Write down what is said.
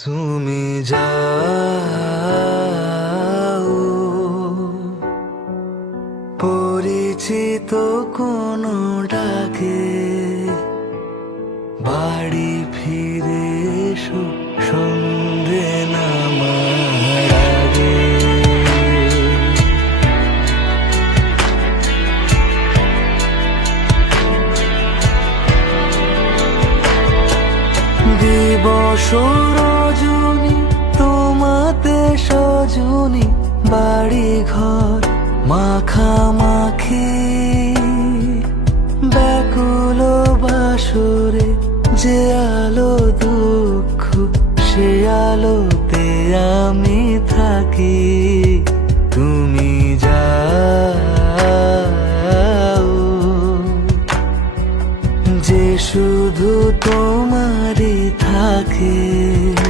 তুমি যাও পরিচিত কোনো ডাকে, বাড়ি ফিরে এসো সন্ধে নামার আগে। দিবস রজনী তোমাতে সজনী, বাড়ি ঘর মাখামাখি, ব্যাকুল বাসরে যে আলো দুঃখ সে আলোতে আমি থাকি। তুমি যাও যে শুধু তোমারই থাকে।